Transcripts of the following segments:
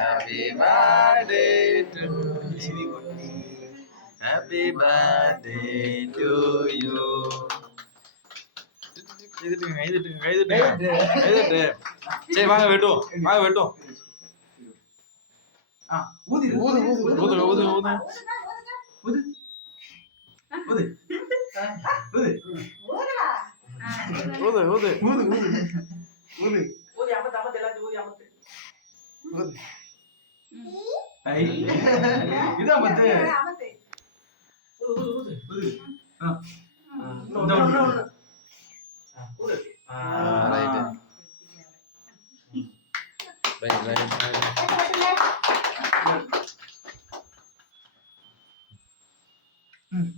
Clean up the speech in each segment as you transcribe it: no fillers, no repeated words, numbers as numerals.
Happy birthday to you. Happy birthday to you. சரி வாங்க வெட்டும் வாங்க வெட்டும் ஊது ஊது ஊது ஊது ஊது ஊது ஊது ஊது ஊது ஊது ஊது ஊது ஊதி அமத்து அமத்து எல்லாத்தையும் ஊதி அமத்து ஊது ஐ இது அமத்து அமத்து ஊது ஊது ஊது இந்த ஊது ஊது ரைட் ரைட் ரைட்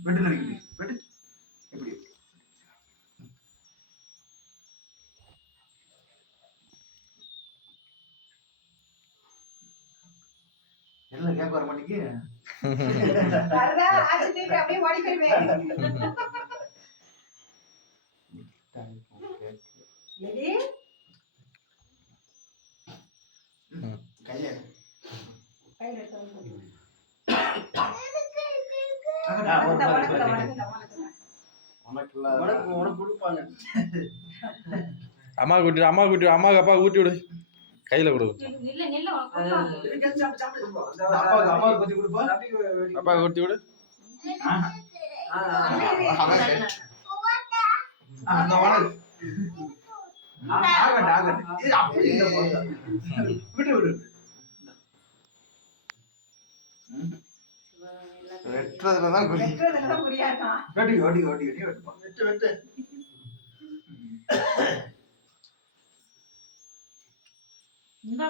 வெட்டு நினைக்கிறீங்க வெட்டு எப்படி எல்லாம் கேட்க வர மாட்டேங்க அப்படியே ஓடி போயிருவேன் அம்மா கூட்டி அம்மாவுக்கு அப்பா ஊட்டி விடு கையில கொடு அப்பா ஊட்டி விடு வெட்டுறதுலதான் வெட்டு ஓடி ஓடி ஓடி வெட்டு வெட்டு இந்த